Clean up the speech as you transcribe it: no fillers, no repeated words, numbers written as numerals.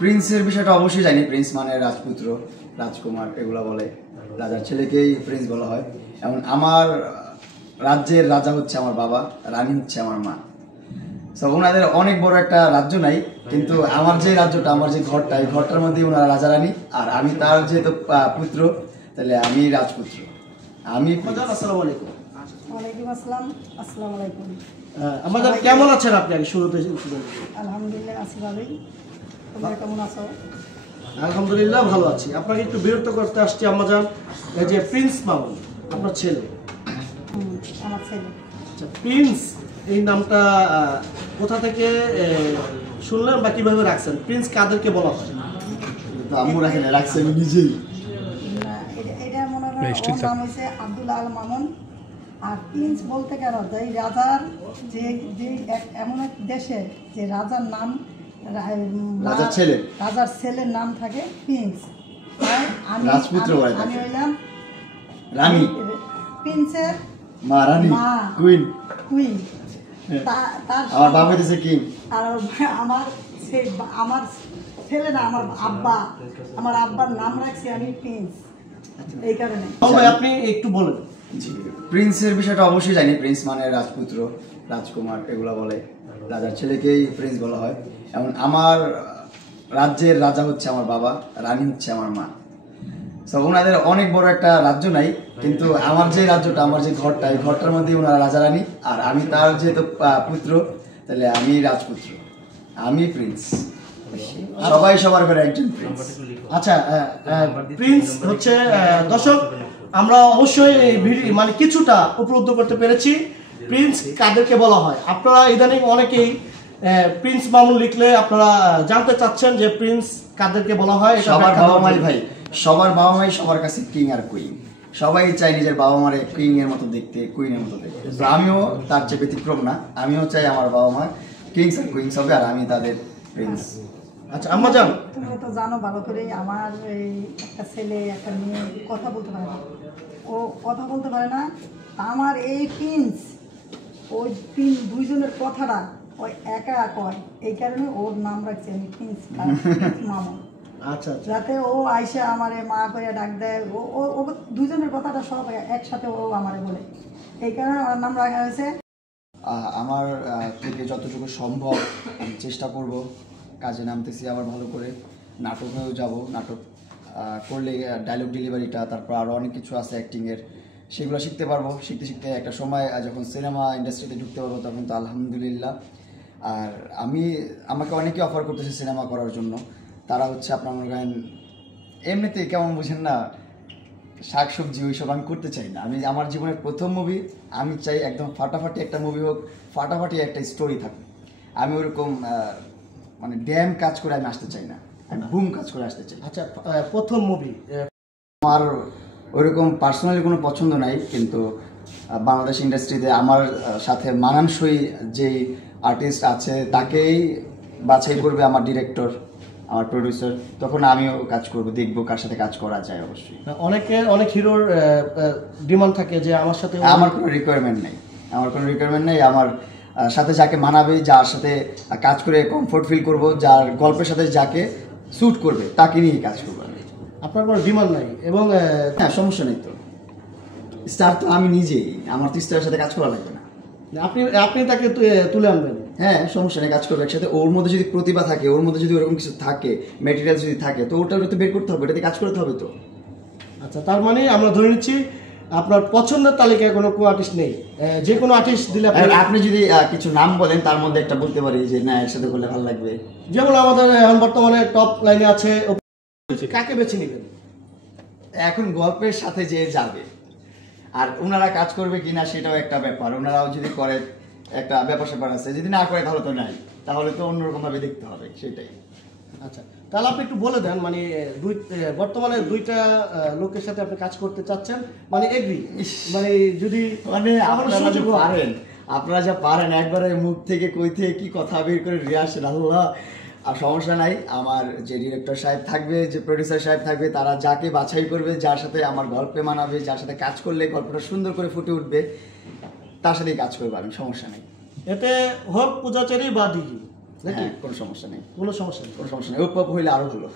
প্রিন্সের বিষয়টা অবশ্যই জানি। প্রিন্স মানে রাজপুত্র, রাজকুমার এগুলা বলে, রাজার ছেলেকেই প্রিন্স বলা হয়। এবং আমার রাজ্যের রাজা হচ্ছে আমার বাবা, রানী হচ্ছে আমার মা। সো ওনাদের অনেক বড় একটা রাজ্য নাই, কিন্তু আমার যে রাজ্যটা, আমার যে ঘরটা, এই ঘরটার মধ্যে ওনারা রাজা রানী, আর আমি তার যেহেতু পুত্র, তাহলে আমি রাজপুত্র, আমি। আসসালামু আলাইকুম। ওয়ালাইকুম আসসালাম। আসসালামু আলাইকুম। আমাদের কেমন আছেন আপনি? আগে শুরুতে আলহামদুলিল্লাহ আছি ভালোই। তোমরা কেমন আছো? আলহামদুলিল্লাহ ভালো আছি। আপনাকে একটু বিরক্ত করতে আসছি আম্মাজান, এই যে প্রিন্স মামুন আপনার ছেলে। আমার ছেলে। আচ্ছা, প্রিন্স এই নামটা কোথা থেকে শুনলেন বা কিভাবে রাখছেন? প্রিন্স কাদেরকে বলা হয়? আম্মু রাখছে, আমি নিজেই। এটা মনে হয় ওর নাম হয়েছে আব্দুল আল মামুন। আর প্রিন্স বলতে কেন, এই রাজার যে এমন এক দেশে যে রাজার নাম, রাজার ছেলের নাম থাকে প্রিন্স। আমি হইলাম রানী, প্রিন্সের মা, রানী, কুইন। আমার বাবা হইতেছে কিং। আর আমার ছেলে না, আমার আব্বার নাম রাখছি আমি প্রিন্স, এই কারণে। আপনি একটু বলেন। প্রিন্সের বিষয়টা অবশ্যই জানি। প্রিন্স মানে রাজপুত্র, রাজকুমার এগুলা বলে, রাজার ছেলেকেই প্রিন্স বলা হয়। এবং আমার রাজ্যের রাজা হচ্ছে আমার বাবা, রানী হচ্ছে আমার মা। সো ওনাদের অনেক বড় একটা রাজ্য নাই, কিন্তু আমার যে রাজ্যটা, আমার যে ঘরটা, এই ঘরটার মধ্যে ওনারা রাজা রানী, আর আমি তার যেহেতু পুত্র, তাহলে আমি রাজপুত্র, আমি প্রিন্স। সবাই সবার ঘরে একজন প্রিন্স। আচ্ছা, প্রিন্স হচ্ছে দর্শক, আমরা অবশ্যই মানে কিছুটা উপলব্ধ করতে পেরেছি প্রিন্স কাদেরকে বলা হয়। আপনারা ইদানিং অনেকেই প্রিন্স মামুন লিখলে আপনারা জানতে চাচ্ছেন যে প্রিন্স কাদেরকে বলা হয়। সবার বাবা মাই ভাই, সবার বাবা মাই সবার কাছে কিং আর কুইন। সবাই চাই নিজের বাবা মারে কিং এর মতো দেখতে, কুইনের মতো দেখতে। আমিও তার চেয়ে ব্যতিক্রম না, আমিও চাই আমার বাবা মা কিংস আর কুইন্স হবে, আর আমি তাদের প্রিন্স। আচ্ছা আম্মাজান, তুমি তো জানো ভালো করে, আমার এই একটা ছেলে একটা মেয়ে কথা বলতে পারে না, ও কথা বলতে পারে না। আমার এই প্রিন্স, ওই দুইজনের কথাটা ওই একা কয়, এই কারণে ওর নাম রাখছি আমি প্রিন্স মামুন। আচ্ছা, যাতে ও আইসা আমারে মা করে ডাক দেয়, ও দুজনের কথাটা সব একসাথে ও আমারে বলে, এই কারণে ওর নাম রাখা হয়েছে। আমার থেকে যতটুকু সম্ভব আমি চেষ্টা করব, কাজে নামতেছি আবার ভালো করে। নাটক হয়েও যাব, নাটক করলে ডায়লগ ডেলিভারিটা, তারপর আরও অনেক কিছু আছে অ্যাক্টিংয়ের, সেগুলো শিখতে পারবো। শিখতে শিখতে একটা সময় যখন সিনেমা ইন্ডাস্ট্রিতে ঢুকতে পারবো, তখন তো আলহামদুলিল্লাহ। আর আমাকে অনেকেই অফার করতেছে সিনেমা করার জন্য। তারা হচ্ছে আপনার মনে করেন এমনিতে কেমন বুঝেন না, শাকসবজি ওইসব আমি করতে চাই না। আমি আমার জীবনের প্রথম মুভি, আমি চাই একদম ফাটাফাটি একটা মুভি হোক, ফাটাফাটি একটা স্টোরি থাকুক। আমি ওরকম মানে ড্যাম কাজ করে আমি আসতে চাই না, আমি বুম কাজ করে আসতে চাই। আচ্ছা, প্রথম মুভি আমার ওইরকম পার্সোনালি কোনো পছন্দ নাই, কিন্তু বাংলাদেশ ইন্ডাস্ট্রিতে আমার সাথে মানানসই যেই আর্টিস্ট আছে তাকেই বাছাই করবে আমার ডিরেক্টর, আমার প্রডিউসার। তখন আমিও কাজ করব, দেখবো কার সাথে কাজ করা যায়। অবশ্যই অনেক হিরোর ডিমান্ড থাকে যে আমার সাথে। আমার কোনো রিকোয়ারমেন্ট নেই, আমার সাথে যাকে মানাবে, যার সাথে কাজ করে কমফোর্ট ফিল করব, যার গল্পের সাথে যাকে স্যুট করবে তাকে নিয়ে কাজ করবো আমি। আপনার কোনো ডিমান্ড নাই? এবং হ্যাঁ, সমস্যা নেই তো, স্টার তো আমি নিজেই, আমার তো স্টারের সাথে কাজ করা লাগবে না। আপনি তাকে তুলে আনবেন? হ্যাঁ, সমস্যা নেই, কাজ করবে একসাথে। ওর মধ্যে যদি প্রতিভা থাকে, ওর মধ্যে যদি ওরকম কিছু থাকে, মেটেরিয়াল যদি থাকে, তো ওটা তো বের করতে হবে, এটাতে কাজ করতে হবে তো। আচ্ছা, তার মানে আমরা ধরে নিচ্ছি আপনার পছন্দের তালিকায় কোনো আর্টিস্ট নেই, যে কোনো আর্টিস্ট দিলে আপনি যদি কিছু নাম বলেন, তার মধ্যে একটা বলতে পারি যে না, একসাথে করলে ভালো লাগবে। যেমন আমাদের এখন বর্তমানে টপ লাইনে আছে, কাকে বেছে নেবেন? এখন গল্পের সাথে যে যাবে, আর ওনারা কাজ করবে কিনা সেটাও একটা ব্যাপার। ওনারাও যদি করে একটা ব্যাপার স্যাপার আছে, যদি না করে তাহলে তো নাই, তাহলে তো অন্যরকম ভাবে দেখতে হবে, সেটাই। আচ্ছা, তাহলে আপনি একটু বলে দেন, মানে বর্তমানে দুইটা লোকের সাথে আপনি কাজ করতে চাচ্ছেন, মানে এগ্রি, মানে যদি মানে আপনারা যা পারেন একবারে মুখ থেকে কই থেকে কি কথা বের করে রিয়ে আসেন, আল্লাহ। আর সমস্যা নাই, আমার যে ডিরেক্টর সাহেব থাকবে, যে প্রডিউসার সাহেব থাকবে, তারা যাকে বাছাই করবে, যার সাথে আমার গল্পে মানাবে, যার সাথে কাজ করলে গল্পটা সুন্দর করে ফুটে উঠবে, তার সাথেই কাজ করবো আমি, সমস্যা নেই। এতে হোক পূজাচারী বা দিঘি, নাকি? কোনো সমস্যা নেই, কোনো সমস্যা নেই। কোনো সমস্যা নেই, ওপ হইলে আরো ভালো।